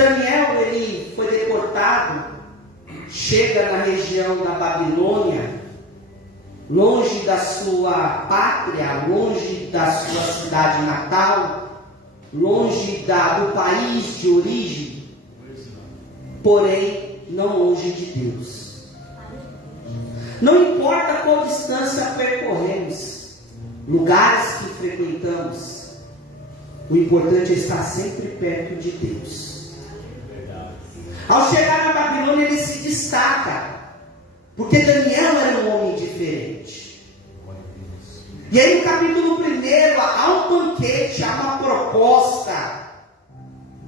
Daniel, ele foi deportado, chega na região da Babilônia, longe da sua pátria, longe da sua cidade natal, longe do país de origem, porém não longe de Deus. Não importa qual distância percorremos, lugares que frequentamos, o importante é estar sempre perto de Deus. Ao chegar na Babilônia, ele se destaca, porque Daniel era um homem diferente. E aí no capítulo 1, há um banquete, há uma proposta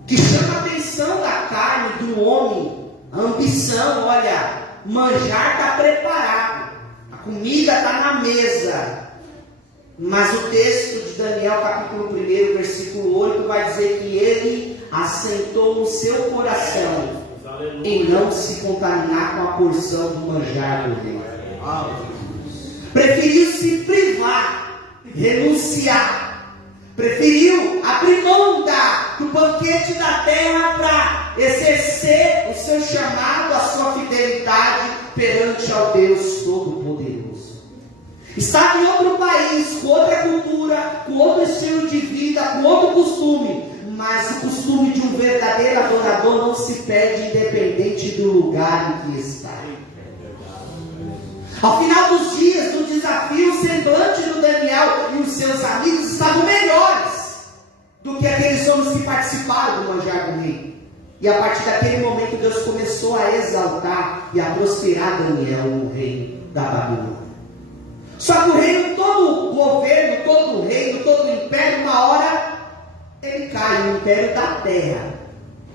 que chama a atenção da carne do homem, a ambição. Olha, manjar está preparado, a comida está na mesa. Mas o texto de Daniel, capítulo 1, versículo 8, vai dizer que ele assentou no seu coração em não se contaminar com a porção do manjar do rei. Preferiu se privar, renunciar, preferiu abrir mão do banquete da terra para exercer o seu chamado, a sua fidelidade perante ao Deus Todo-Poderoso. Estava em outro país, com outra cultura, com outro estilo de vida, com outro costume, mas o costume de um verdadeiro adorador não se perde independente do lugar em que está. Ao final dos dias do desafio, o semblante do Daniel e os seus amigos estavam melhores do que aqueles homens que participaram do manjar do rei. E a partir daquele momento Deus começou a exaltar e a prosperar Daniel, o rei da Babilônia. Só que o reino, todo o governo, todo o reino, todo o império, uma hora ele cai, o império da terra.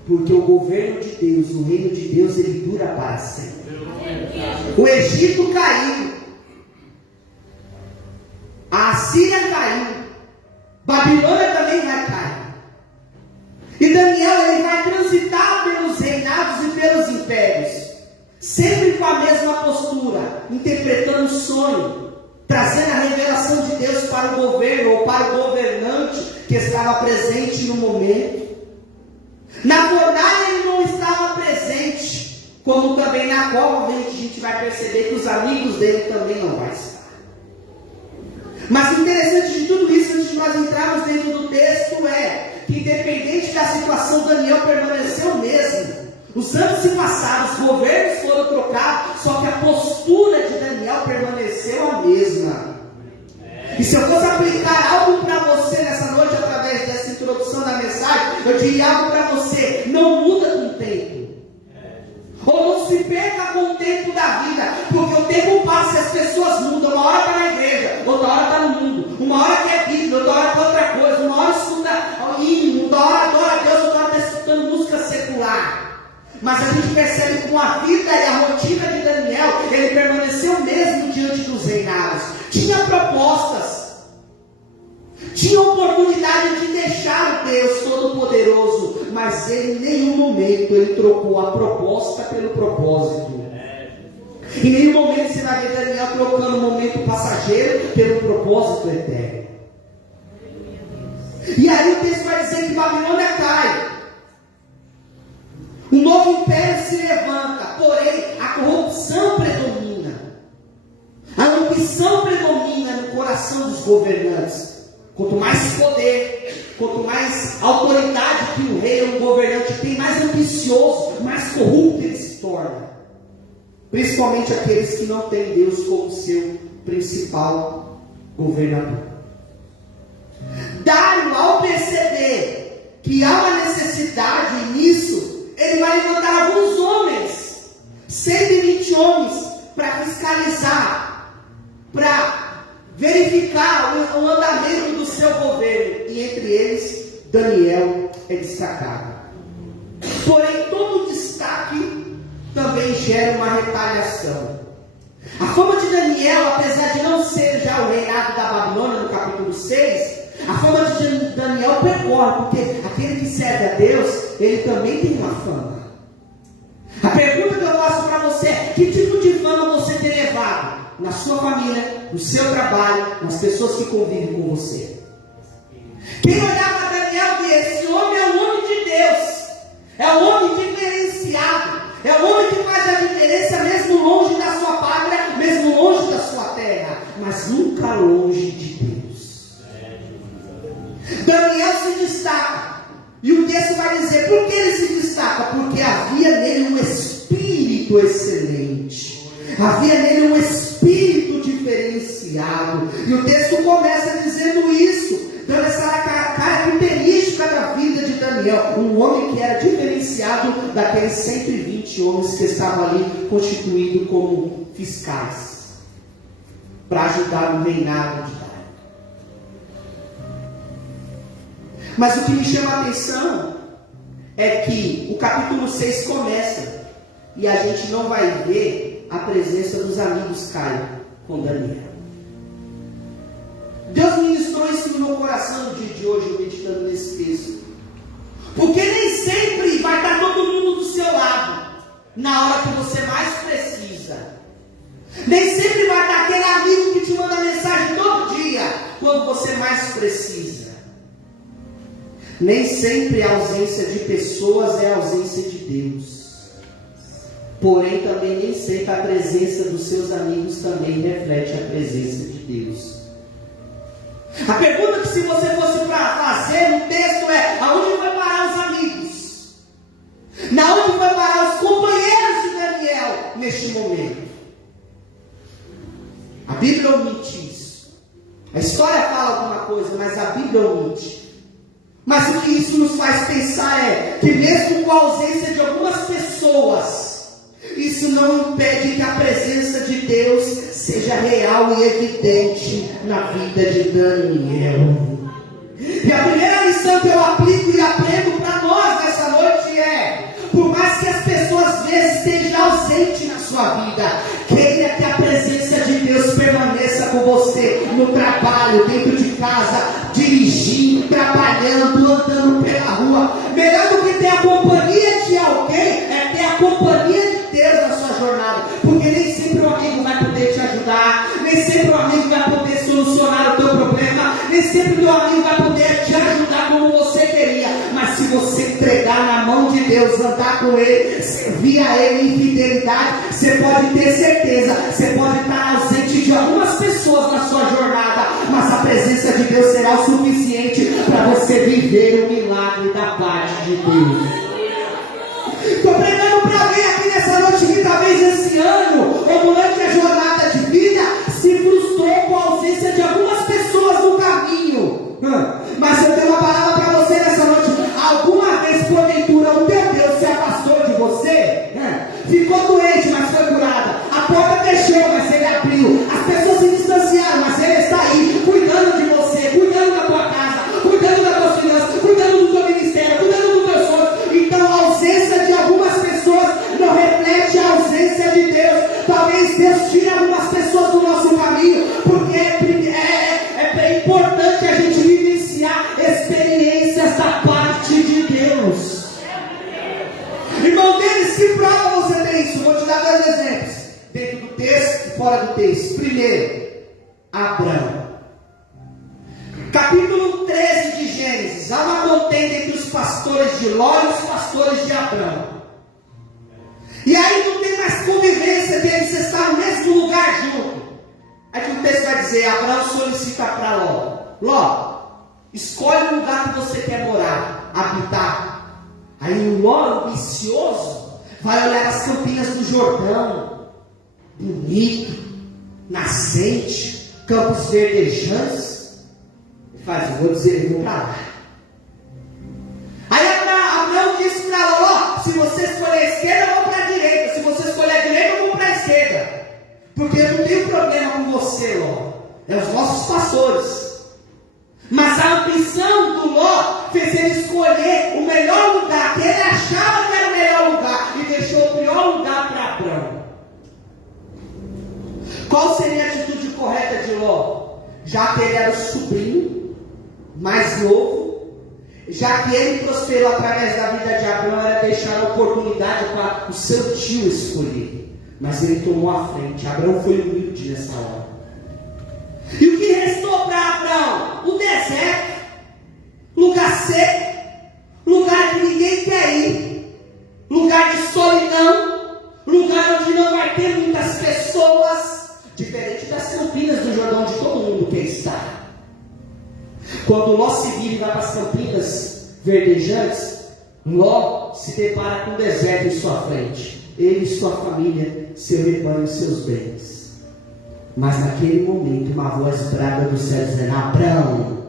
Porque o governo de Deus, o reino de Deus, ele dura para sempre. O Egito caiu, a Assíria caiu, Babilônia também vai cair. E Daniel, ele vai transitar pelos reinados e pelos impérios, sempre com a mesma postura, interpretando o sonho, trazendo a revelação de Deus para o governo ou para o governante que estava presente no momento. Na fornalha ele não estava presente, como também na cova a gente vai perceber que os amigos dele também não vão estar. Mas o interessante de tudo isso, antes de nós entrarmos dentro do texto, é que independente da situação, Daniel permaneceu o mesmo. Os anos se passaram, os governos foram trocados, só que a postura de Daniel permaneceu a mesma. E se eu fosse aplicar algo para você nessa noite, através dessa introdução da mensagem, eu diria algo para você: não muda com o tempo. Ou não se perca com o tempo da vida, porque o tempo passa e as pessoas mudam. Uma hora está na igreja, outra hora está no mundo. Uma hora quer Bíblia, outra hora quer outra coisa. Uma hora escuta hino, outra hora adora a Deus, outra hora está escutando música secular. Mas a gente percebe que com a vida e a rotina de Daniel, ele permaneceu mesmo diante dos reinados. Tinha propostas, tinha oportunidade de deixar o Deus Todo-Poderoso, mas ele em nenhum momento ele trocou a proposta pelo propósito. Em nenhum momento você vai ver Daniel trocando o momento passageiro pelo propósito eterno. E aí o texto vai dizer que Babilônia cai. Um novo império se levanta, porém a corrupção predomina. A ambição predomina no coração dos governantes. Quanto mais poder, quanto mais autoridade que o rei ou o governante tem, mais ambicioso, mais corrupto ele se torna. Principalmente aqueles que não têm Deus como seu principal governador. Dário, ao perceber que há uma necessidade nisso, ele vai levantar alguns homens, 120 homens, para fiscalizar, para verificar o andamento do seu governo. E entre eles, Daniel é destacado. Porém, todo destaque também gera uma retaliação. A fama de Daniel, apesar de não ser já o reinado da Babilônia, no capítulo 6, a fama de Daniel percorre, porque aquele que serve a Deus, ele também tem uma fama. A pergunta que eu faço para você é: que tipo de fama você tem levado na sua família, no seu trabalho, nas pessoas que convivem com você? Quem olhava para Daniel via: esse homem é um homem de Deus, é um homem Havia nele um espírito diferenciado. E o texto começa dizendo isso, dando essa característica da vida de Daniel. Um homem que era diferenciado daqueles 120 homens que estavam ali constituídos como fiscais, para ajudar no reinado de Dário. Mas o que me chama a atenção é que o capítulo 6 começa e a gente não vai ver a presença dos amigos Caio com Daniel. Deus ministrou isso no meu coração no dia de hoje, eu meditando nesse texto. Porque nem sempre vai estar todo mundo do seu lado na hora que você mais precisa. Nem sempre vai estar aquele amigo que te manda mensagem todo dia quando você mais precisa. Nem sempre a ausência de pessoas é a ausência de Deus. Porém, também nem sempre a presença dos seus amigos também reflete a presença de Deus. A pergunta que se você fosse para fazer no texto é: aonde vai parar os amigos? Na onde vai parar os companheiros de Daniel neste momento? A Bíblia omite isso. A história fala alguma coisa, mas a Bíblia omite. Mas o que isso nos faz pensar é que mesmo com a ausência de algumas pessoas, isso não impede que a presença de Deus seja real e evidente na vida de Daniel. E a primeira lição que eu aplico e aprendo para nós nessa noite é: por mais que as pessoas às vezes estejam ausentes na sua vida, queira que a presença de Deus permaneça com você no trabalho, dentro de casa, dirigindo, trabalhando, andando pela rua. Melhor do que ter a companhia de alguém é ter a companhia de Deus na sua jornada, porque nem sempre um amigo vai poder te ajudar, nem sempre um amigo vai poder solucionar o teu problema, nem sempre o teu amigo vai poder te ajudar como você queria. Mas se você entregar na mão de Deus, andar com Ele, servir a Ele em fidelidade, você pode ter certeza, você pode estar ausente de algumas pessoas na sua jornada, mas a presença de Deus será o suficiente para você viver o milagre da parte de Deus. Estou pregando para alguém aqui nessa noite que talvez esse ano, ou durante a jornada de vida, se frustrou com a ausência de algumas pessoas no caminho. Mas eu tenho uma palavra para você nessa noite. Alguma vez, porventura, o teu Deus se afastou de você? Ficou doente, mas foi curada. A porta fechou, mas Ele abriu. As pessoas se distanciaram, mas Ele está aí, cuidando de você, cuidando da tua casa, cuidando das tuas finanças, cuidando do teu ministério, cuidando do teu sonho. Então a ausência de algumas pessoas não reflete a ausência de Deus. Talvez Deus tire algumas pessoas do nosso caminho, porque é importante a gente vivenciar experiências da parte de Deus. Irmão, deles que prova você tem isso? Vou te dar 2 exemplos, dentro do texto e fora do texto. Primeiro, Abraão. Capítulo 13 de Gênesis. Há uma contenda entre os pastores de Ló e os pastores de Abraão. E aí não tem mais convivência deles estar no mesmo lugar junto. Aí que o texto vai dizer: Abraão solicita para Ló: Ló, escolhe o lugar que você quer morar, habitar. Aí o Ló, ambicioso, vai olhar as campinas do Jordão, bonito, nascente, campos verdejantes, e faz: vou dizer, vou para lá. Aí Abraão disse para Ló: se você escolher a esquerda, eu vou para a direita. Se você escolher a direita, eu vou para a esquerda. Porque eu não tenho problema com você, Ló. É os nossos pastores. Mas a ambição do Ló fez ele escolher o melhor lugar, que ele achava que era o melhor lugar, e deixou o pior lugar para Abraão. Qual seria a atitude correta de Ló? Já que ele era o sobrinho mais novo, já que ele prosperou através da vida de Abraão, era deixar a oportunidade para o seu tio escolher. Mas ele tomou a frente. Abraão foi humilde nessa hora. E o que restou para Abraão? O deserto, lugar seco, lugar que ninguém quer ir, lugar de solidão, lugar onde não vai ter muitas pessoas, diferente das campinas do Jordão, onde todo mundo quer estar. Quando Ló se vira e vai para as campinas verdejantes, Ló se depara com o deserto em sua frente. ele e sua família, seu rebanho e seus bens. Mas naquele momento, uma voz brada do céu dizendo: Abraão,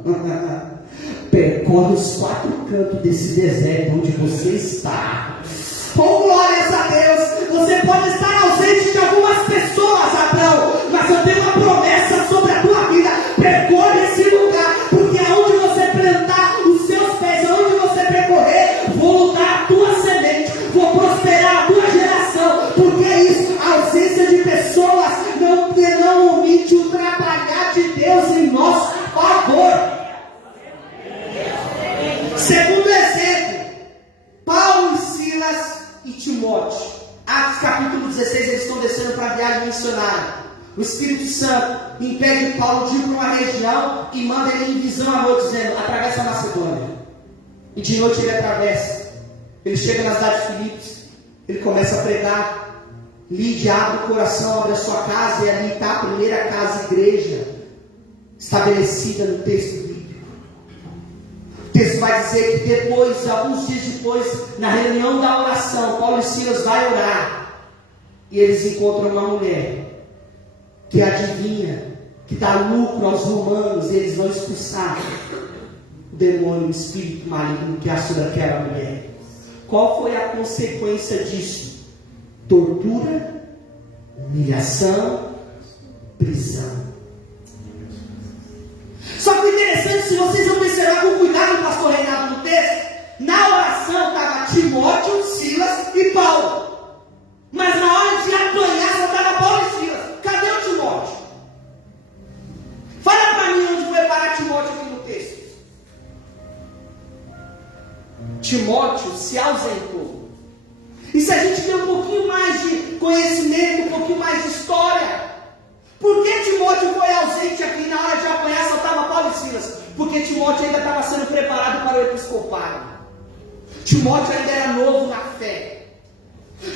percorre os 4 cantos desse deserto onde você está. Oh, glórias a Deus! Você pode estar ausente de algumas pessoas, Abraão, mas eu tenho uma promessa sobre a tua vida. Percorre esse lugar, porque aonde você plantar os seus pés, aonde você percorrer, vou dar a tua semente, vou prosperar a tua geração. Porque é isso, a ausência de pessoas não omite o trabalhar de Deus em nosso favor. Segundo exemplo, Paulo e Silas e Timóteo. Atos capítulo 16, eles estão descendo para a viagem missionária. O Espírito Santo impede Paulo de ir para uma região e manda ele em visão à noite, dizendo: atravessa a Macedônia. E de noite ele atravessa. Ele chega na cidade de Filipos, ele começa a pregar. Lídia abre o coração, abre a sua casa, e ali está a primeira casa igreja estabelecida no texto bíblico. O texto vai dizer que depois, alguns dias depois, na reunião da oração, Paulo e Silas vai orar, e eles encontram uma mulher que adivinha, que dá lucro aos romanos, e eles vão expulsar o demônio, o espírito maligno que assusta aquela mulher. Qual foi a consequência disso? Tortura, humilhação, prisão. Só que o interessante, se vocês observar com cuidado, pastor Reinaldo, no texto, na oração estava Timóteo, Silas e Paulo. Mas na hora de apanhar só estava Paulo e Silas. Cadê o Timóteo? Fala para mim onde foi parar Timóteo aqui no texto. Timóteo se ausentou. E se a gente tem um pouquinho mais de conhecimento, um pouquinho mais de história, por que Timóteo foi ausente aqui na hora de apanhar? Só estava Paulo e Silas. Porque Timóteo ainda estava sendo preparado para o episcopado. Timóteo ainda era novo na fé.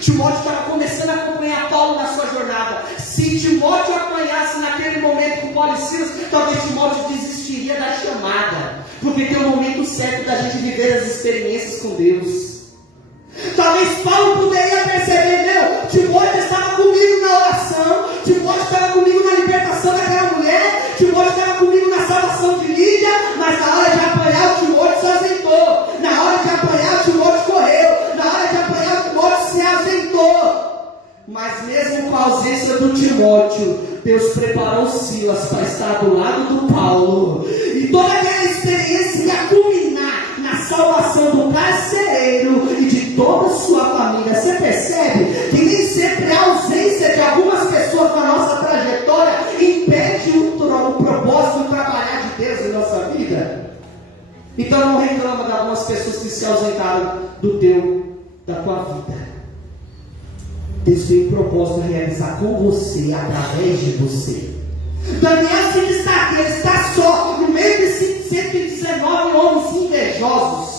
Timóteo estava começando a acompanhar Paulo na sua jornada. Se Timóteo apanhasse naquele momento com Paulo e Silas, talvez Timóteo desistiria da chamada. Porque tem um momento certo da gente viver as experiências com Deus. Talvez Paulo poderia perceber: meu, Timóteo estava comigo na oração, Timóteo estava comigo na libertação daquela mulher, Timóteo estava comigo na salvação de Lídia, mas na hora de apanhar o Timóteo se ausentou, na hora de apanhar o Timóteo correu, na hora de apanhar o Timóteo se ausentou. Mas mesmo com a ausência do Timóteo, Deus preparou Silas para estar do lado do Paulo, e toda aquela experiência ia culminar na salvação do carcereiro e de toda a sua família. Você percebe que nem sempre a ausência de algumas pessoas na nossa trajetória impede o propósito de trabalhar de Deus em nossa vida? Então não reclama de algumas pessoas que se ausentaram da tua vida. Deus tem um propósito a realizar com você, através de você. Daniel se destaca, ele está só no meio de 119 homens invejosos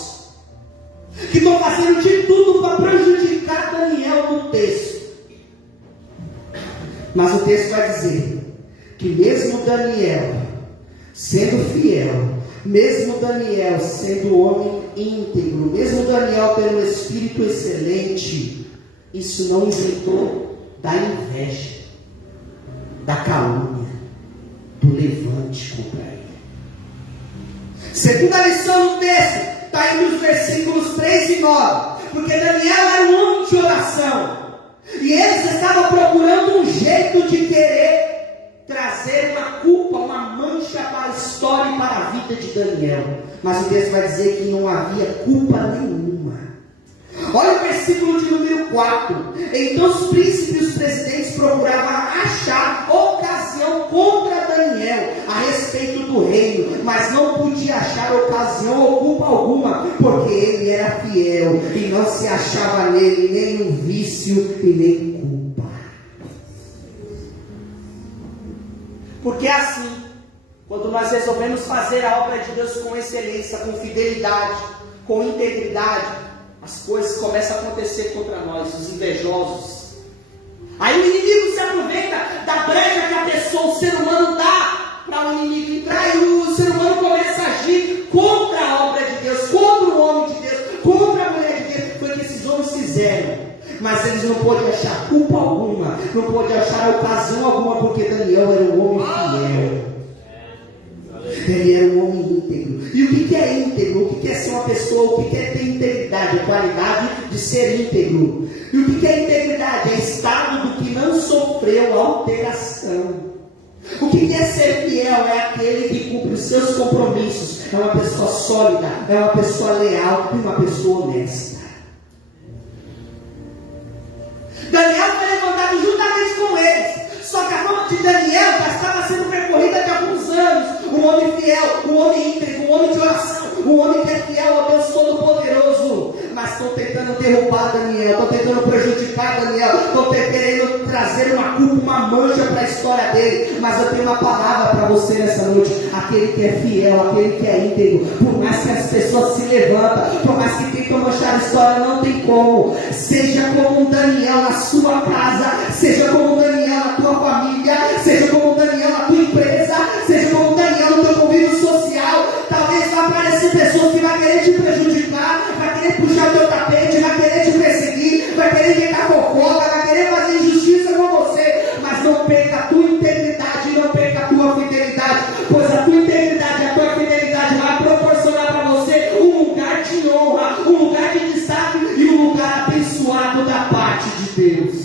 que estão fazendo de tudo para prejudicar Daniel no texto. Mas o texto vai dizer que mesmo Daniel sendo fiel, mesmo Daniel sendo homem íntegro, mesmo Daniel tendo um espírito excelente, isso não isentou da inveja, da calúnia, do levante contra ele. Segunda lição do texto está entre os versículos 3 e 9, porque Daniel era um homem de oração, e eles estavam procurando um jeito de querer trazer uma culpa, uma mancha para a história e para a vida de Daniel. Mas o texto vai dizer que não havia culpa nenhuma. Olha o versículo de número 4. Então os príncipes e os presidentes procuravam achar ocasião contra Daniel a respeito do reino, mas não podia achar ocasião ou culpa alguma, porque ele era fiel e não se achava nele nenhum vício e nem culpa. Porque assim, quando nós resolvemos fazer a obra de Deus com excelência, com fidelidade, com integridade, as coisas começam a acontecer contra nós, os invejosos. Aí o inimigo se aproveita da brecha que a pessoa, o ser humano dá para o inimigo entrar, e o ser humano começa a agir contra a obra de Deus, contra o homem de Deus, contra a mulher de Deus. Foi o que esses homens fizeram. Mas eles não podem achar culpa alguma, não podem achar ocasião alguma, porque Daniel era um homem fiel. Ele era um homem íntegro. E o que é íntegro? O que é ser uma pessoa? O que é ter integridade? A qualidade de ser íntegro. E o que é integridade? É estado do que não sofreu alteração. O que é ser fiel? É aquele que cumpre os seus compromissos. É uma pessoa sólida, é uma pessoa leal e uma pessoa honesta. Daniel foi levantado juntamente com eles. Só que a fama de Daniel já estava sendo percorrida de alguns anos. Um homem fiel, um homem íntegro, um homem de oração, um homem que é fiel ao Deus Todo-Poderoso. Mas estão tentando derrubar Daniel, estão tentando prejudicar Daniel, estão querendo trazer uma culpa, uma mancha para a história dele. Mas eu tenho uma palavra para você nessa noite. Aquele que é fiel, aquele que é íntegro, por mais que as pessoas se levantam, por mais que tentam manchar a história, não tem como. Seja como um Daniel na sua casa, seja como um Daniel na tua família, seja como um Daniel na tua empresa, seja como um Daniel no teu convívio social. Talvez vai aparecer pessoas que vão querer te prejudicar, vai querer puxar o teu tapete, vai querer te perseguir, vai querer inventar fofoca, vai querer fazer injustiça com você. Mas não perca a tua integridade, não perca a tua fidelidade, pois a tua integridade, a tua fidelidade vai proporcionar para você um lugar de honra, um lugar de destaque e um lugar abençoado da parte de Deus.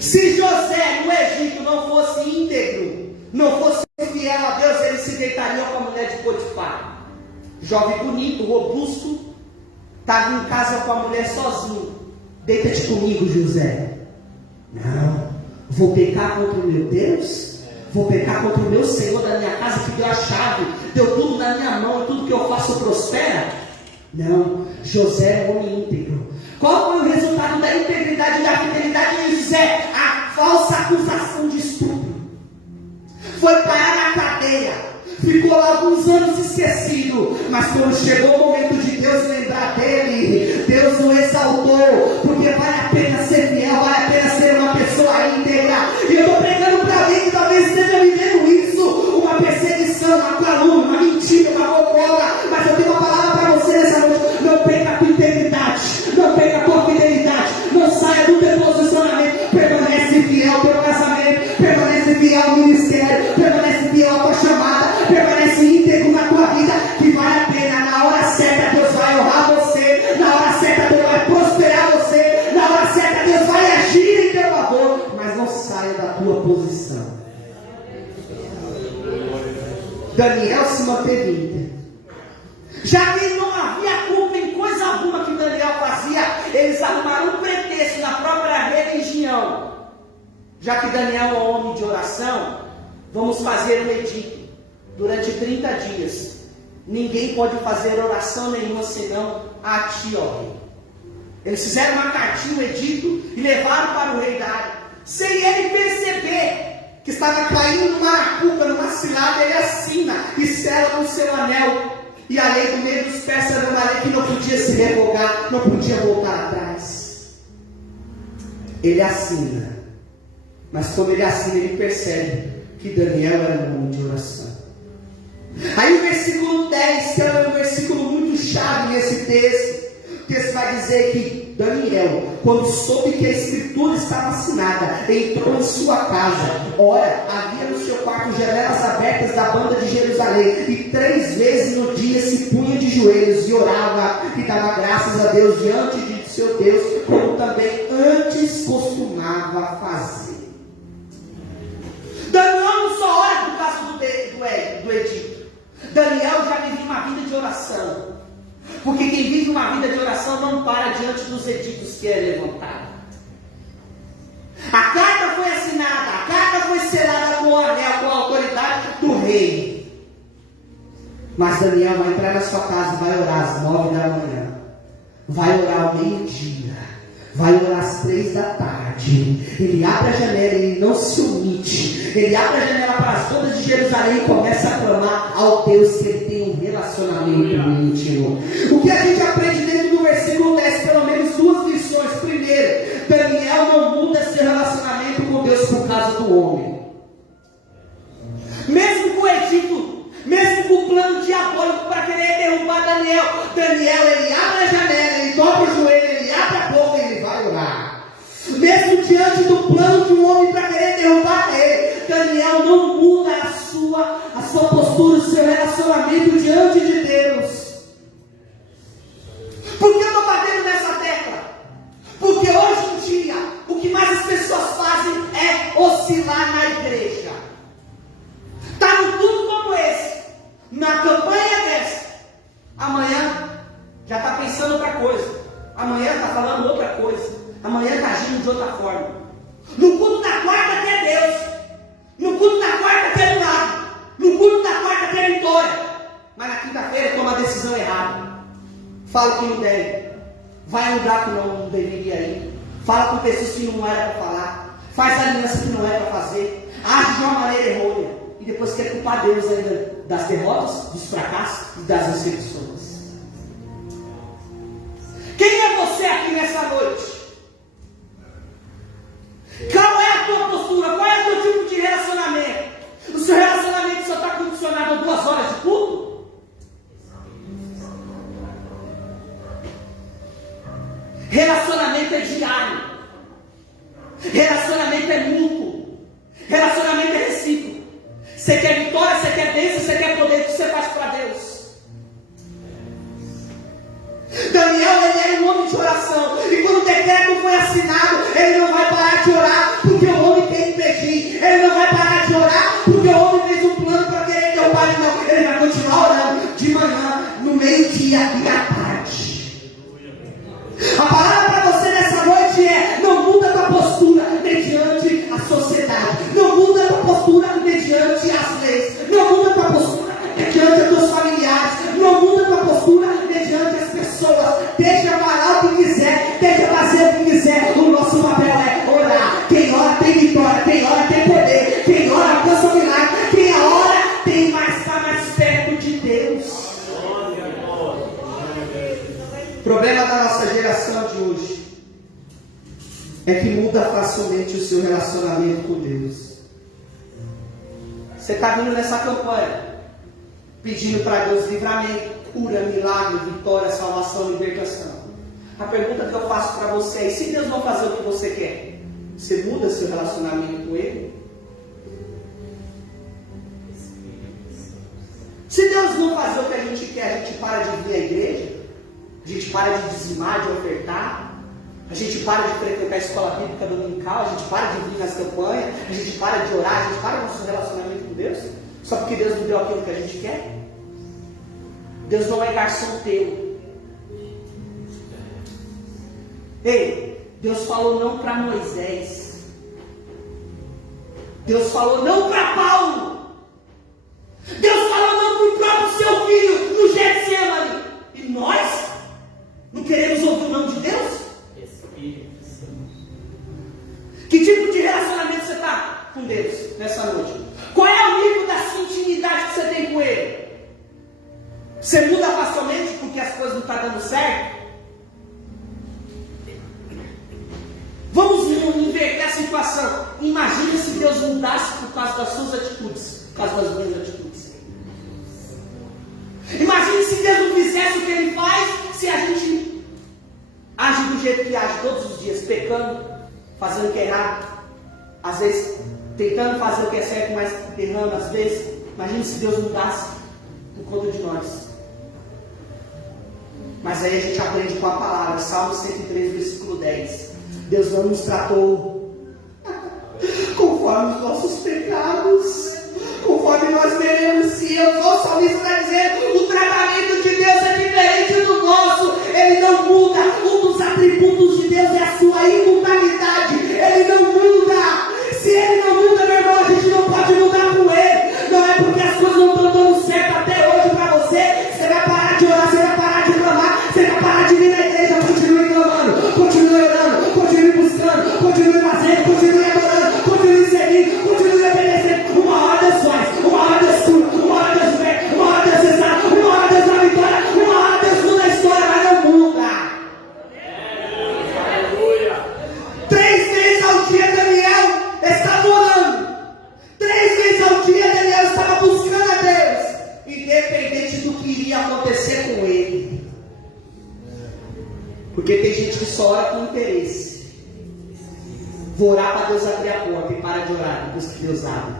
Se José no Egito não fosse íntegro, não fosse fiel a Deus, ele se deitaria com a mulher de Potifar. Jovem bonito, robusto, estava em casa com a mulher sozinho. Deita-te comigo, José. Não, vou pecar contra o meu Deus, vou pecar contra o meu Senhor da minha casa, que deu a chave, deu tudo na minha mão, e tudo que eu faço prospera. Não, José é um homem íntegro. Qual foi o resultado da integridade e da fidelidade de José? A falsa acusação de estupro. Foi parar na cadeia, ficou lá alguns anos esquecido, mas quando chegou o momento de Deus lembrar dele, Deus o exaltou, porque vale a pena ser fiel, vale a pena ser uma pessoa íntegra. E eu estou pregando para alguém que talvez esteja vivendo isso, uma perseguição, uma calúnia, uma mentira, uma fofoca, mas eu tenho uma palavra para você nessa noite. Não perca a tua integridade, não perca a tua fidelidade, não saia do teu posicionamento, permanece fiel ao teu casamento, permanece fiel ao ministério, permanece fiel à tua chamada, permanece íntegro na tua vida, que vale a pena. Na hora certa Deus vai honrar você, na hora certa Deus vai prosperar você, na hora certa Deus vai agir em teu favor, mas não saia da tua posição. Daniel se manteve íntegro. Já que não havia culpa em coisa alguma que Daniel fazia, eles arrumaram um pretexto na própria religião. Já que Daniel é um homem de oração, vamos fazer um edito. Durante 30 dias, ninguém pode fazer oração nenhuma senão a ti, ó rei. Eles fizeram uma cartinha, um edito, e levaram para o rei Dário. Sem ele perceber que estava caindo numa arapuca, numa cilada, ele assina e sela com seu anel. E a lei do meio dos persas era uma lei que não podia se revogar, não podia voltar atrás. Ele assina. Mas como ele assina, ele percebe que Daniel era um homem de oração. Aí o versículo 10, que é um versículo muito chave nesse texto, o texto vai dizer que Daniel, quando soube que a escritura estava assinada, entrou em sua casa. Ora, havia no seu quarto janelas abertas da banda de Jerusalém, e 3 vezes no dia se punha de joelhos e orava e dava graças a Deus diante de seu Deus, como também antes costumava fazer. Daniel não só ora por causa do edito. Daniel já vivia uma vida de oração. Porque quem vive uma vida de oração não para diante dos editos que é levantado. A carta foi assinada, a carta foi selada com o anel, com a autoridade do rei. Mas Daniel vai entrar na sua casa, vai orar às 9 da manhã, vai orar ao meio-dia, vai orar às 3 da tarde. Ele abre a janela, ele não se omite. Ele abre a janela para as bodas de Jerusalém e começa a clamar ao Deus que ele tem um relacionamento íntimo. O que a gente aprende dentro do versículo 10, pelo menos 2 lições. Primeiro, Daniel não muda seu relacionamento com Deus por causa do homem. Mesmo com o Egito, mesmo com o plano diabólico para querer derrubar Daniel, ele abre a janela, ele dobra o joelho mesmo diante do plano de um homem para querer derrubar ele, Daniel não muda a sua postura, o seu relacionamento diante de Deus. Por que eu estou batendo nessa tecla? Porque hoje em dia, o que mais as pessoas fazem é oscilar na igreja. Está num culto como esse, na campanha dessa, amanhã já está pensando outra coisa, amanhã está falando outra coisa, amanhã está agindo de outra forma. No culto da quarta quer Deus, no culto da quarta quer milagre, no culto da quarta quer vitória, mas na quinta-feira toma a decisão errada. Fala que não deve, vai em lugar que não deveria ir, fala com pessoas que não era para falar, faz aliança que não é para fazer, age de uma maneira errônea, e depois quer culpar Deus ainda das derrotas, dos fracassos e das decepções. Quem é você aqui nessa noite? Qual é a tua postura? Qual é o teu tipo de relacionamento? O seu relacionamento só está condicionado a 2 horas de culto? Relacionamento é diário. Relacionamento é mútuo. Relacionamento é recíproco. Você quer vitória, você quer bênção, você quer poder, o que você faz para Deus? Daniel, ele era um homem de oração. E quando o decreto foi assinado, ele não vai parar de orar porque o homem quer impedir. Ele não vai parar de orar porque o homem fez um plano para querer derrubar ele. Não, ele vai continuar orando de manhã, no meio-dia e à tarde. A palavra para você nessa noite é: não muda a tua postura mediante a sociedade, não muda a tua postura mediante as leis, não muda a tua postura mediante os teus familiares, não muda a tua postura mediante as pessoas. Deixa falar o que quiser, deixa fazer o que quiser. O nosso papel é orar. Quem ora tem vitória, quem ora tem poder, quem ora alcança o milagre, quem ora está mais perto de Deus. O problema da nossa geração de hoje é que muda facilmente o seu relacionamento com Deus. Você está vindo nessa campanha pedindo para Deus livramento, cura, milagre, vitória, salvação, libertação. A pergunta que eu faço para você é: se Deus não fazer o que você quer, você muda seu relacionamento com Ele? Se Deus não fazer o que a gente quer, a gente para de vir à igreja? A gente para de dizimar, de ofertar, a gente para de frequentar a escola bíblica dominical, a gente para de vir nas campanhas, a gente para de orar, a gente para do nosso relacionamento com Deus, só porque Deus não deu aquilo que a gente quer? Deus não é garçom teu. Ei, Deus falou não para Moisés, Deus falou não para Paulo, Deus falou não para o próprio seu filho no Getsemane. E nós não queremos ouvir o nome de Deus? Que tipo de relacionamento você está com Deus nessa noite? Qual é o nível da sua intimidade que você tem com Ele? Você muda facilmente porque as coisas não estão dando certo? Vamos inverter a situação. Imagina se Deus mudasse por causa das suas atitudes, por causa das minhas atitudes. Imagine se Deus não fizesse o que Ele faz, se a gente age do jeito que age todos os dias, pecando, fazendo o que é errado, às vezes tentando fazer o que é certo, mas errando às vezes. Imagine se Deus mudasse por conta de nós. Mas aí a gente aprende com a palavra, Salmo 103, versículo 10. Deus não nos tratou conforme os nossos pecados, conforme nós merecíamos. O salmista está dizendo: o tratamento de Deus é diferente do nosso. Ele não muda. Um dos atributos de Deus é a sua imutabilidade. Ele não muda. Se Ele não muda, meu irmão, a gente não pode mudar com Ele. Não é porque as coisas não estão dando certo até hoje para você, você vai parar de orar, você vai parar de clamar, você vai parar de vir na igreja. Continue clamando, continue orando, continue buscando, continue fazendo, continue adorando, continue servindo, continue obedecendo. Uma hora Deus faz, uma hora Deus cura, uma hora Deus vê, uma hora Deus exalta, uma hora Deus dá vitória, uma hora Deus muda a história, mas não muda. 3 vezes ao dia Daniel estava orando. 3 vezes ao dia Daniel estava buscando a Deus, independente do que iria acontecer com ele. Porque tem gente que só ora com interesse. Vou orar para Deus abrir a porta e para de orar depois que Deus abre.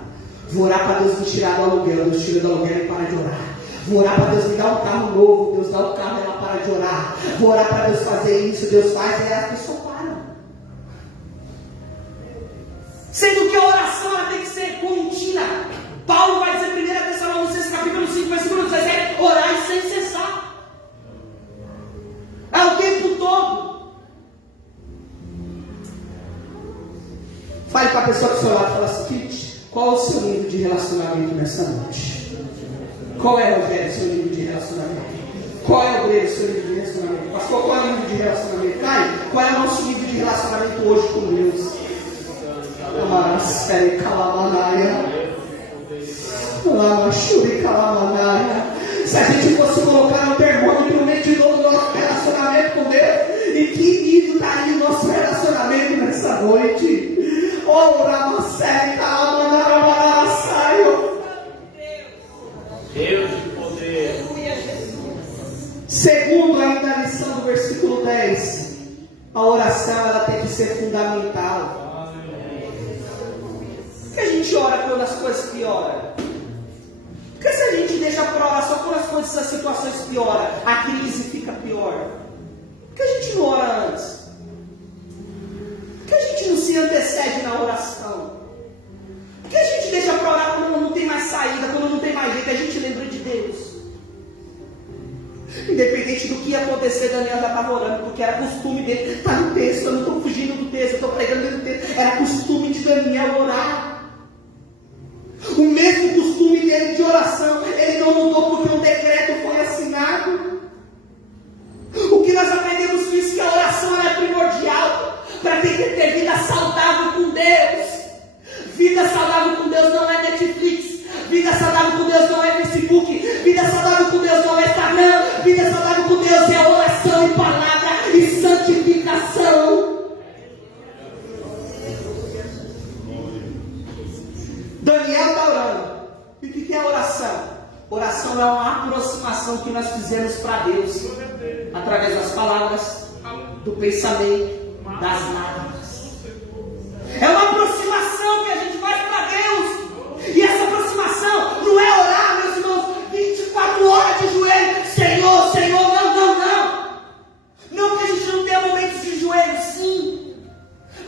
Vou orar para Deus me tirar do aluguel, Deus tira do aluguel e para de orar. Vou orar para Deus me dar um carro novo, Deus dá um carro e ela para de orar. Vou orar para Deus fazer isso, Deus faz, e aí as pessoas param. Sendo que a oração ela tem que ser contínua. Paulo vai dizer em 1 Tessalonicenses capítulo 5, versículo 17, orai sem cessar. É o tempo todo. Fale para a pessoa que seu lado e fala o seguinte: qual é o seu nível de relacionamento nessa noite? Qual é, Rogério, o seu nível de relacionamento? Qual é, Obreiro, o seu nível de relacionamento? Pastor, qual é o nível de relacionamento? Caio, qual é o nosso nível de relacionamento hoje com Deus? Se a gente fosse colocar um termômetro medidor do nosso relacionamento com Deus, em que nível estaria o nosso relacionamento nessa noite? Deus de poder. Segundo ainda a lição do versículo 10, a oração ela tem que ser fundamental. Por que a gente ora quando as coisas pioram? Por que se a gente deixa para orar só quando as coisas, as situações pioram, a crise fica pior? Por que a gente não ora antes? Por que a gente não se antecede na oração? Por que a gente deixa para orar quando não tem mais saída, quando não tem mais jeito, a gente lembra de Deus? Independente do que ia acontecer, Daniel já estava orando, porque era costume dele. Está no texto, eu não estou fugindo do texto, eu estou pregando dentro do texto. Era costume de Daniel orar. O mesmo costume dele de oração, ele não mudou porque um decreto foi assinado. O que nós aprendemos com isso, que a oração é primordial para ter vida saudável com Deus. Vida saudável com Deus não é Netflix. Vida saudável com Deus não é Facebook. Vida saudável com Deus não é Instagram. Vida saudável com Deus é oração e palavra e santificação. Daniel está orando. E o que é oração? Oração é uma aproximação que nós fizemos para Deus através das palavras, do pensamento, das lágrimas. É uma aproximação que a gente faz para Deus. E essa aproximação não é orar, meus irmãos, 24 horas de joelho. Senhor, Senhor, não, não, não. Não que a gente não tenha momentos de joelho, sim.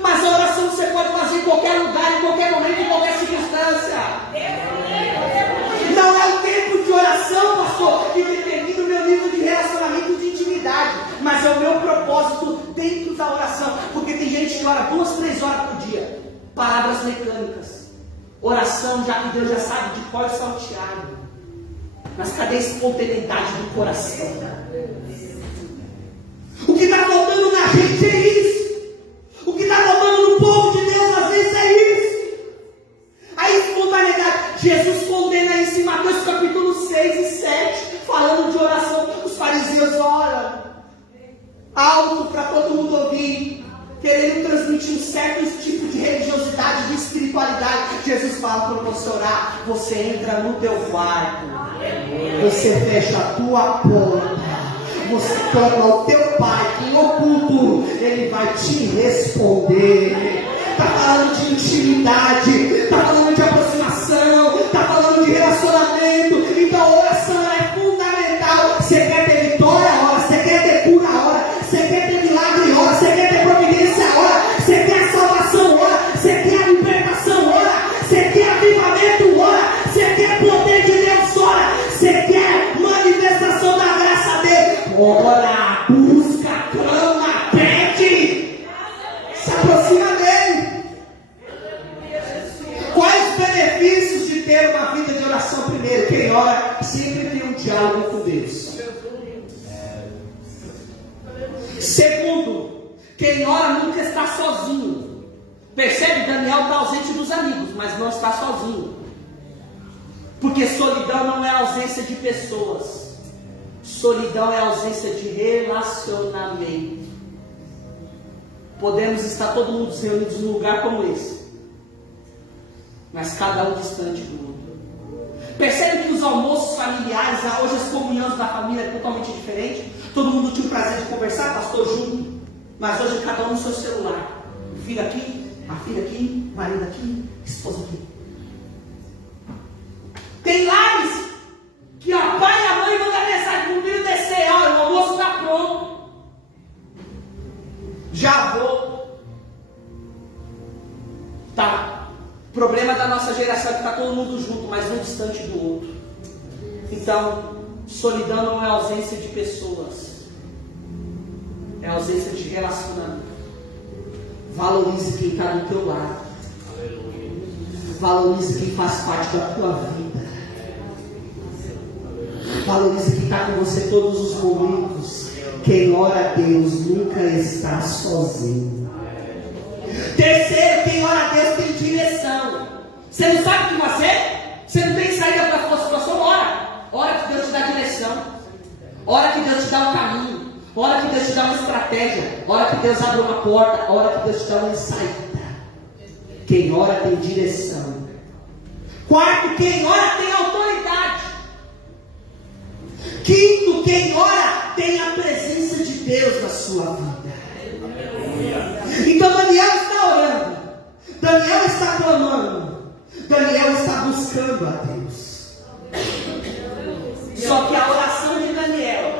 Mas a oração você pode fazer em qualquer lugar, em qualquer momento, em qualquer circunstância. Não é o tempo de oração, pastor, que determina o meu nível de relacionamento, de intimidade. Mas é o meu propósito dentro da oração. Porque tem gente que ora 2, 3 horas por dia. Palavras mecânicas. Oração, já que Deus já sabe de qual é salteado. Mas cadê a espontaneidade do coração? O que está faltando na gente é isso. O que está faltando no povo de Deus às vezes é isso. A espontaneidade. Jesus condena isso em Mateus capítulo 6 e 7, falando de oração. Os fariseus oram alto para todo mundo ouvir, querendo transmitir um certo tipo de religiosidade, de espiritualidade. Jesus fala: quando você orar, você entra no teu quarto, você fecha a tua porta, você clama ao teu pai que em oculto ele vai te responder. Está falando de intimidade, está falando de aproximação, está falando de relacionamento. Então a oração é fundamental. Você quer ter vitória, ora. Você quer ter cura, ora. Você quer ter milagre, ora. Você quer ter providência, ora. Você quer salvação, ora. Você quer a libertação, ora. Você quer avivamento, ora. Você quer poder de Deus, ora. Você quer manifestação da graça dele, ora. Busca, clama, pede. Se aproxima dele. Quais os benefícios de ter uma vida de oração? Primeiro, quem ora sempre tem um diálogo com Deus. Segundo, quem ora nunca está sozinho. Percebe? Daniel está ausente dos amigos, mas não está sozinho. Porque solidão não é ausência de pessoas. Solidão é ausência de relacionamento. Podemos estar todo mundo reunidos num lugar como esse, mas cada um distante do outro. Percebe que os almoços familiares, hoje as comunhões da família é totalmente diferente. Todo mundo tinha o prazer de conversar, pastor, junto, mas hoje cada um no seu celular. O filho aqui, A filha aqui, marido aqui, esposa aqui. Tem lares que a pai e a mãe mandam mensagem para o filho descer. Olha, o almoço está pronto. Já vou. Tá. O problema da nossa geração é que está todo mundo junto, mas um distante do outro. Então, solidão não é ausência de pessoas. É ausência de relacionamento. Valorize quem está do teu lado. Valorize quem faz parte da tua vida. Valorize quem está com você todos os momentos. Quem ora a Deus nunca está sozinho. Terceiro, quem ora a Deus tem direção. Você não sabe o que fazer? Você não tem saída para a sua situação? Ora. Ora que Deus te dá direção. Ora que Deus te dá um caminho. Ora que Deus te dá uma estratégia. Ora que Deus abre uma porta. Ora que Deus te dá uma saída. Quem ora tem direção. Quarto, quem ora tem autoridade. Quinto, quem ora tem a presença de Deus na sua vida. Então Daniel está orando. Daniel está clamando. Daniel está buscando a Deus. Só que a oração de Daniel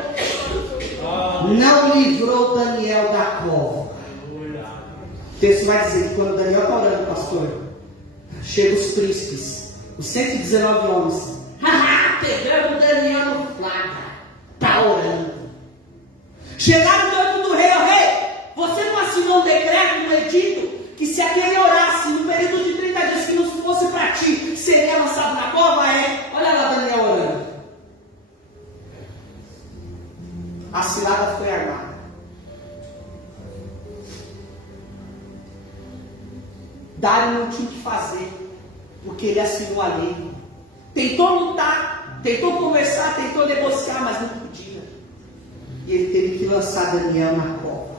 não livrou Daniel da cova. O texto vai dizer que quando Daniel está orando, pastor, chegam os príncipes, os 119 homens. Pegando Daniel no flagra. Está orando. Chegaram diante do rei. Ó rei, você não assinou um decreto, um edito, que se aquele orasse no período de 30 dias que não fosse para ti, seria lançado na cova? Olha lá Daniel orando. A cilada foi armada. Dário não tinha o que fazer, porque ele assinou a lei. Tentou lutar, tentou conversar, tentou negociar, mas não podia. E ele teve que lançar Daniel na cova.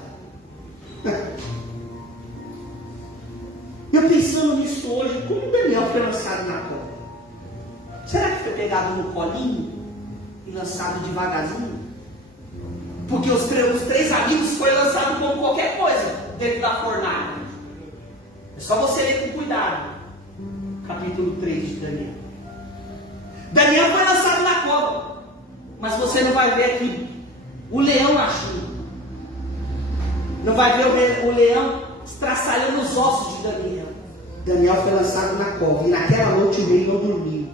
Eu pensando nisso hoje, como Daniel foi lançado na cova? Será que foi pegado no colinho e lançado devagarzinho? Porque os três amigos foram lançados como qualquer coisa dentro da fornalha. É só você ler com cuidado. Capítulo 3 de Daniel. Daniel foi lançado na cova. Mas você não vai ver aqui o leão agindo. Não vai ver o leão estraçalhando os ossos de Daniel. Daniel foi lançado na cova. E naquela noite o rei não dormiu.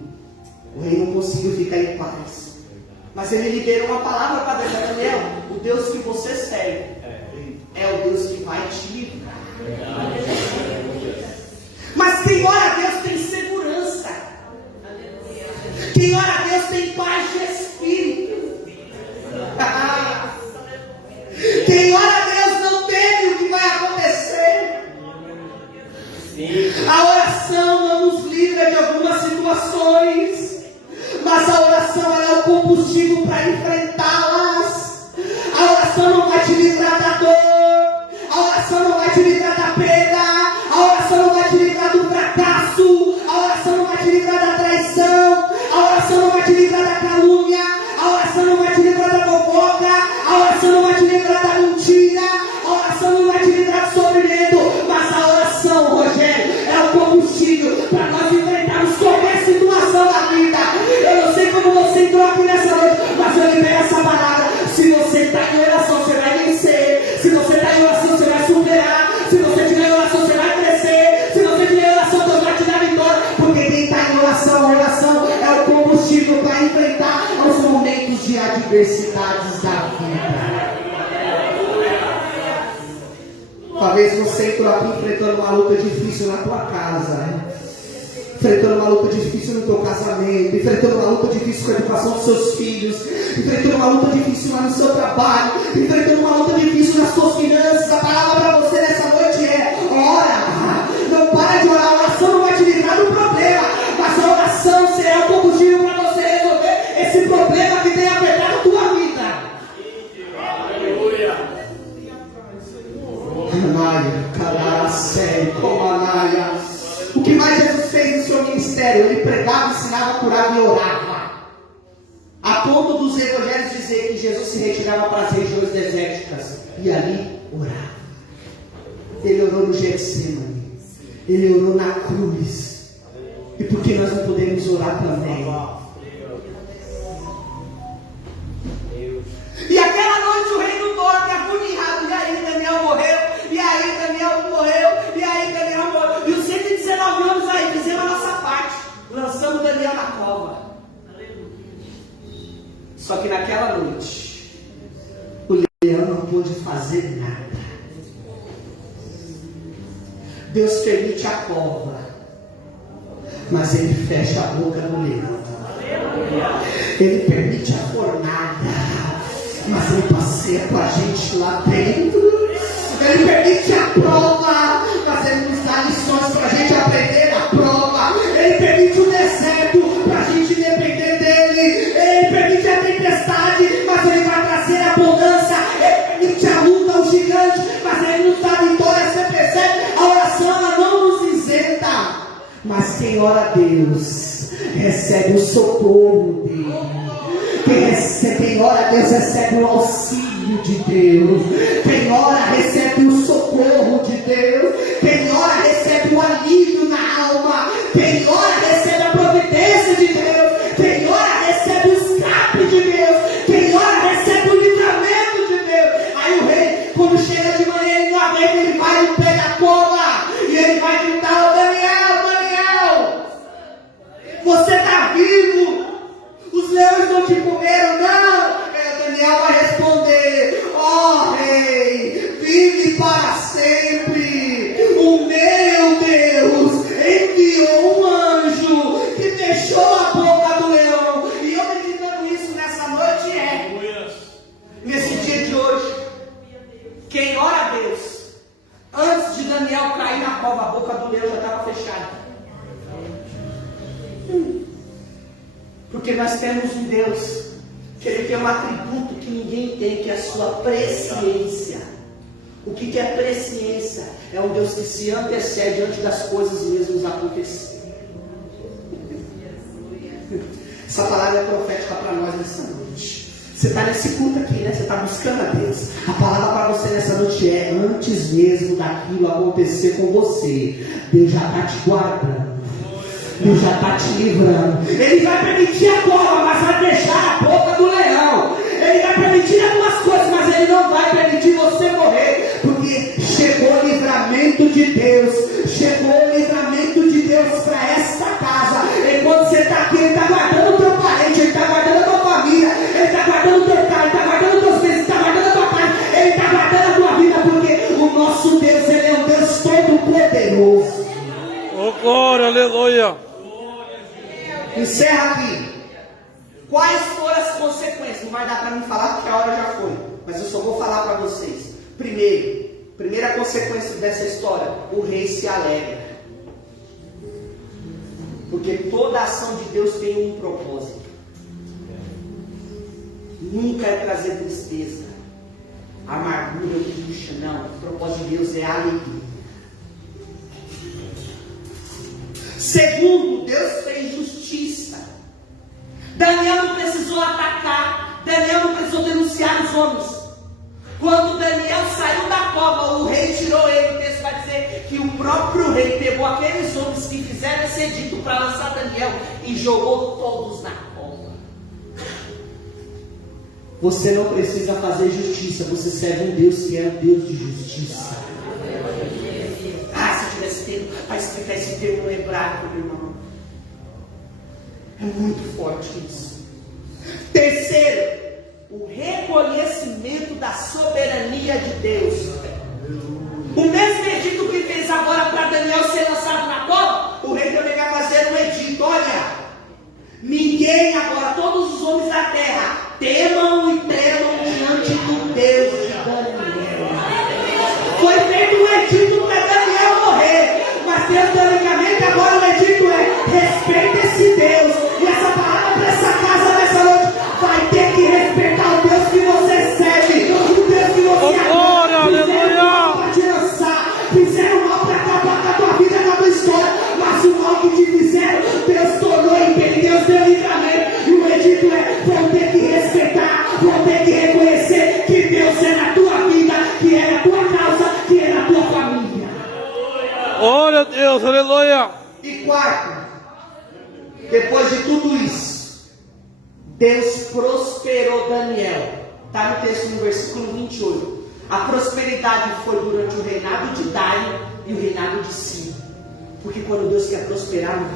O rei não conseguiu ficar em paz. Mas ele liberou uma palavra para Daniel. Daniel, o Deus que você serve é o Deus que vai te livrar. Mas quem ora a Deus tem segurança. Quem ora a Deus tem paz de espírito. Quem ora a Deus não teme o que vai acontecer. A oração não nos livra de algumas situações, mas a oração ela é o combustível para enfrentá-las. A oração não vai te livrar da dor. A oração não vai te livrar da perda. A oração não vai te livrar do fracasso. A oração não vai te livrar da traição. A oração não vai te livrar da calúnia. A oração não vai te livrar da fofoca. A oração não vai te livrar da mentira. A oração não vai te livrar do sofrimento. Mas a oração, Rogério, é o combustível para nós enfrentarmos qualquer situação da vida. Eu não sei como você entrou aqui nessa noite, mas eu liberei essa palavra. Se você está em oração, você vai vencer. Se você está em oração, você vai superar. Se você estiver em oração, você vai crescer. Se você estiver em oração, Deus vai te dar vitória. Porque quem está em oração, a oração é o combustível para enfrentar os momentos de adversidades da vida. Talvez você entrou aqui enfrentando uma luta difícil na tua casa, enfrentando uma luta difícil no teu casamento, enfrentando uma luta difícil com a educação dos seus filhos, enfrentando uma luta difícil lá no seu trabalho, enfrentando uma luta difícil nas suas finanças. A palavra para você nessa noite é: ora, não para de orar. A oração não vai te livrar do problema, mas a oração será o combustível para você resolver esse problema que tem afetado a tua vida. Aleluia. O que mais Jesus fez no seu ministério? Ele pregava, ensinava, curava e orava. A ponto dos evangelhos dizer que Jesus se retirava para as regiões desérticas e ali orava. Ele orou no Getsemane. Ele orou na cruz. E por que nós não podemos orar também? E aquela noite o rei não dorme, agoniado. E aí Daniel morreu. E aí Daniel morreu. E aí Daniel morreu. E os 119 anos aí, fizemos a nossa parte. Lançamos Daniel na cova. Só que naquela noite, o leão não pôde fazer nada. Deus permite a cova, mas Ele fecha a boca do leão. Ele permite a fornalha, mas Ele passeia com a gente lá dentro. Ele permite a prova, mas Ele nos dá lições para a gente aprender na prova. Ele permite o deserto para a gente depender dEle. Ele permite a tempestade, mas Ele vai trazer abundância. Ele permite a luta, o gigante, mas Ele nos dá vitória. Você percebe? A oração ela não nos isenta, mas quem ora a Deus recebe o socorro dEle. Quem ora a Deus recebe o auxílio de Deus. Quem ora recebe o socorro de Deus. Quem ora recebe o alívio na alma. Quem ora recebe a providência de Deus. Quem ora recebe o escape de Deus. Quem ora recebe o livramento de Deus. Aí o rei, quando chega de manhã, ele não aguenta, ele vai no pé da cova e ele vai gritar: "Ô Daniel, Daniel, você está vivo? Os leões não te comeram, não?" Daniel vai responder: "Ó rei, vive para sempre. O meu Deus enviou um anjo que fechou a boca do leão." E eu meditando isso nessa noite nesse dia de hoje, quem ora a Deus, antes de Daniel cair na cova, a boca do leão já estava fechada. Porque nós temos um Deus que Ele tem um atributo que ninguém tem, que é a sua presciência. O que é presciência? É um Deus que se antecede antes das coisas mesmo acontecerem. Essa palavra é profética para nós nessa noite. Você está nesse culto aqui, né? Você está buscando a Deus. A palavra para você nessa noite é: antes mesmo daquilo acontecer com você, Deus já está te guardando. Deus já está te livrando. Ele vai permitir a cova, mas vai deixar a boca do leão. Ele vai permitir algumas coisas, mas Ele não vai permitir você morrer. Porque chegou o livramento de Deus. Chegou o livramento de Deus para esta casa. E quando você está aqui, Ele está guardando o teu parente, Ele está guardando a tua família, Ele está guardando o teu pai, Ele está guardando os teus filhos, Ele está guardando a tua casa, Ele está guardando a tua vida. Porque o nosso Deus, Ele é um Deus todo poderoso. Oh, glória, aleluia. Encerra aqui. Quais foram as consequências? Não vai dar para mim falar porque a hora já foi, mas eu só vou falar para vocês. Primeira consequência dessa história: o rei se alegra. Porque toda ação de Deus tem um propósito. Nunca é trazer tristeza, amargura, angústia, não. O propósito de Deus é alegria. Segundo, Deus fez justiça. Daniel não precisou atacar, Daniel não precisou denunciar os homens. Quando Daniel saiu da cova, o rei tirou ele. O texto vai dizer que o próprio rei pegou aqueles homens que fizeram esse edito para lançar Daniel e jogou todos na cova. Você não precisa fazer justiça, você serve um Deus que é um Deus de justiça. Se tivesse tempo para explicar esse termo no hebraico, meu irmão, é muito forte isso. Terceiro, o reconhecimento da soberania de Deus. O mesmo edito que fez agora para Daniel ser lançado na cova, o rei também vai fazer um edito: olha, ninguém agora, todos os homens da terra, temam e tremam diante do Deus de Daniel. Foi feito um edito para Daniel morrer, mas Deus, teoricamente, agora o edito é: respeita esse Deus. E essa palavra para essa casa nessa noite vai ter que respeitar o Deus que você serve, o Deus que você adora. Fizeram mal para te lançar, fizeram mal para acabar com a tua vida, com a tua história, mas o mal que te fizeram, Deus tornou em bem, Deus deu livramento. E o edito é: vão ter que respeitar, vão ter que reconhecer que Deus é na tua vida, que é na tua causa, que é na tua família. Glória a Deus. Deus, aleluia. E quarto, depois de tudo isso, Deus prosperou Daniel. Está no texto no versículo 28. A prosperidade foi durante o reinado de Dário e o reinado de Ciro. Porque quando Deus quer prosperar,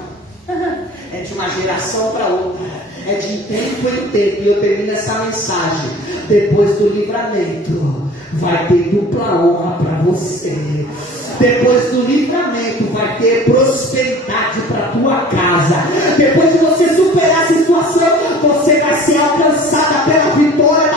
é de uma geração para outra, é de tempo em tempo. E eu termino essa mensagem: depois do livramento vai ter dupla honra para você. Depois do livramento vai ter prosperidade para tua casa. Depois de você superar a situação, você vai ser alcançada pela vitória